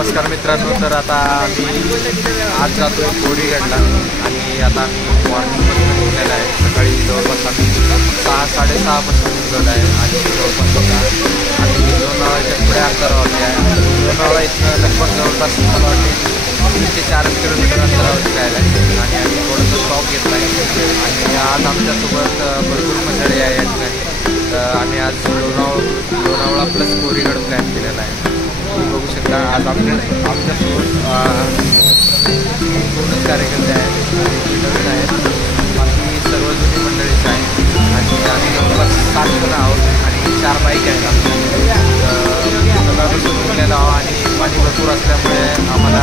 नमस्कार मित्रांनो, तर आता आम्ही आज जातो आहे कोरीगडला आणि आता आम्ही मॉर्निंगपासून निघलेलं आहे. सकाळी जवळपास आम्ही 6-6:30 निघलेलो आहे आणि जवळपास आता आम्ही लोणावळ्याच्या पुढे अंतरावरती आहे. लोणावळा इथनं लगभग जवळपास मला वाटते 3 ते 4 किलोमीटर अंतरावरती राहिलं आहे आणि आम्ही थोडंसं स्टॉप घेतला आहे आणि आज आमच्यासोबत भरपूर मंडळी आहे या ठिकाणी. आम्ही आज लोणावळा प्लस कोरीगड प्लॅन केलेला आहे. तुम्ही बघू शकता आज आमच्यासोबत पूर्णच कार्यकर्ते आहेत आणि नवीन आहेत, बाकी सर्व जुनी मंडळीच आहेत आणि आम्ही जवळपास 7 जण आहोत आणि 4 बाईक आहेत आमच्या. सकाळपासून निघलेलो आहोत आणि पाणी भरपूर असल्यामुळे आम्हाला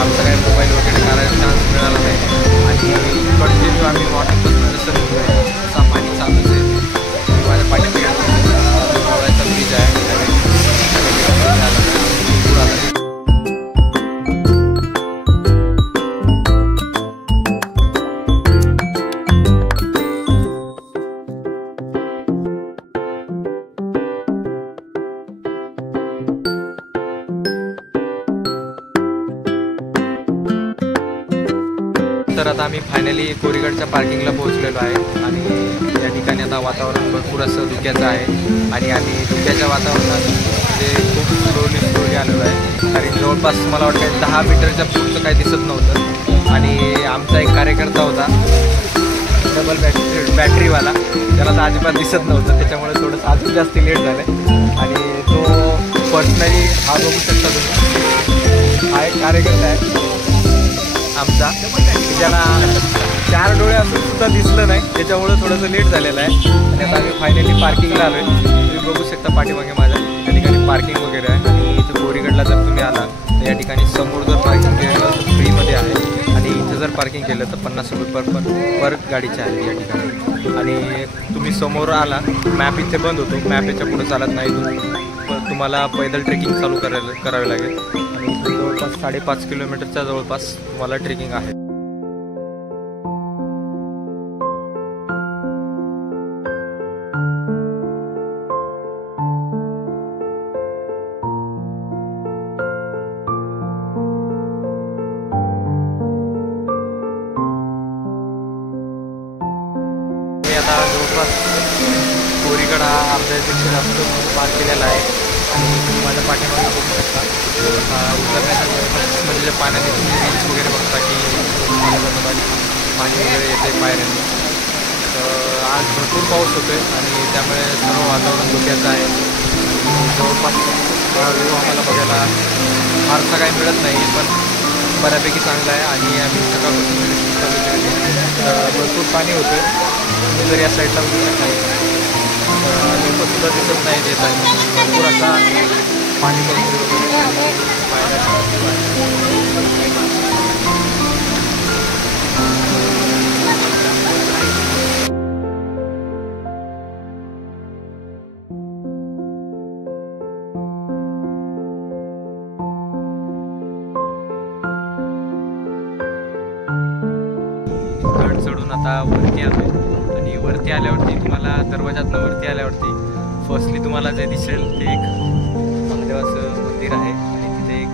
आमचा काही मोबाईल वगैरे करायचा चान्स मिळाला नाही आणि कंटिन्यू आम्ही मॉर्निंगपासून जसं निघतो तसा पाणी चालूच आहे. माझ्या पाठीमागे लोणावळ्याचा ब्रिज आहे. तर आता आम्ही फायनली कोरीगडच्या पार्किंगला पोहोचलेलो आहे आणि या ठिकाणी आता वातावरण भरपूर असं धुक्याचं आहे आणि आम्ही धुक्याच्या वातावरणात ते खूप स्लोली आलेलो आहे. कारण जवळपास मला वाटतं 10 मीटरच्या पुढचं काही दिसत नव्हतं आणि आमचा एक कार्यकर्ता होता डबल बॅटरीवाला, त्याला तर अजिबात दिसत नव्हतं, त्याच्यामुळे थोडंसं अजून जास्त लेट झालं आणि तो पर्सनली हा बघू शकता तुम्ही, हा एक कार्यकर्ता आहे आमचा, ज्याला 4 डोळे असून सुद्धा दिसलं नाही, त्याच्यामुळे थोडंसं लेट झालेलं आहे आणि आता आम्ही फायनली पार्किंगला आलो आहे. तुम्ही बघू शकता पाठीमागे माझ्या त्या ठिकाणी पार्किंग वगैरे आहे आणि इथं कोरीगडला जर तुम्ही आला तर या ठिकाणी समोर जर पार्किंग केलं तर फ्रीमध्ये आहे आणि इथं जर पार्किंग केलं तर 50 रुपये पर गाडीचे आहे या ठिकाणी. आणि तुम्ही समोर आला मॅप इथे बंद होतो, मॅप याच्या पुढे चालत नाही, तुम्हाला पैदल ट्रेकिंग चालू करावे लागेल आणि जवळपास 5.5 किलोमीटरच्या जवळपास तुम्हाला ट्रेकिंग आहे. आता जवळपास कोरीगड हा अर्ध्यापेक्षा जास्त पार केलेला आहे आणि तुम्ही माझ्या पाठीमागे बघू शकता उतरण्याच्या जवळपास म्हणजे जे पाण्याने तुम्ही रील्स वगैरे बघता की पाणी वगैरे येते पायऱ्यांनी. तर आज भरपूर पाऊस होतो आहे आणि त्यामुळे सर्व वातावरण धोक्याचं आहे. जवळपास व्ह्यू आम्हाला बघायला फारसा काही मिळत नाही पण बऱ्यापैकी चांगला आहे आणि आम्ही सकाळपासून भरपूर पाणी होतं आहे. तुम्ही जर या साईडला बघू शकता लोकंसुद्धा दिसत नाही येत आहे, भरपूर असा पाणी गड चढून आता वरती आलो आहे आणि वरती आल्यावरती तुम्हाला दरवाजातनं वरती आल्यावरती फर्स्टली तुम्हाला जे दिसेल ते एक महादेवाचं मंदिर आहे आणि तिथे एक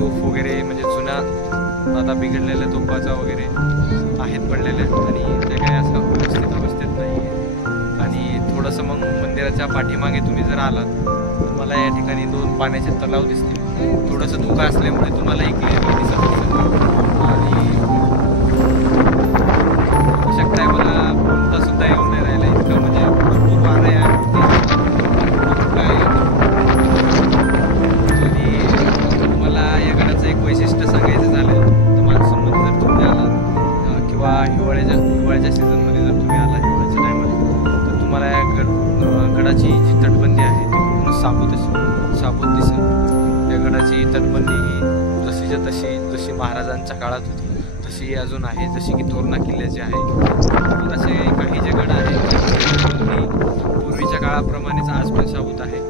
तोफ वगैरे म्हणजे जुना आता बिघडलेल्या तोफाचा वगैरे आहेत पडलेल्या आणि ते काही असं व्यवस्थित अवस्थेत नाही आहे. आणि थोडंसं मग मंदिराच्या पाठीमागे तुम्ही जर आलात तर मला या ठिकाणी 2 पाण्याचे तलाव दिसतील. थोडंसं धुकं असल्यामुळे तुम्हाला एक क्लिअरली दिसत आणि शकताय मला बोलता सुद्धा येऊन नाही राहिलं, इतकं म्हणजे भरपूर वारं आहे काय. आणि मला या गडाचं एक वैशिष्ट्य सांगायचं झालं तर मान्सूनमध्ये जर तुम्ही आला किंवा हिवाळ्याच्या सीझनमध्ये जर तुम्ही आला हिवाळ्याच्या टायमाला तर तुम्हाला या गडाची जी तटबंदी आहे ती पूर्ण साबूत दिसेल. या गडाची तटबंदी ही जशीच्या तशी जशी महाराजांच्या काळात होती तशी अजून आहे, जशी की तोरणा किल्ल्याची आहे. असे काही जे गड आहेत पूर्वीच्या काळाप्रमाणेच आज पण साबूत आहे.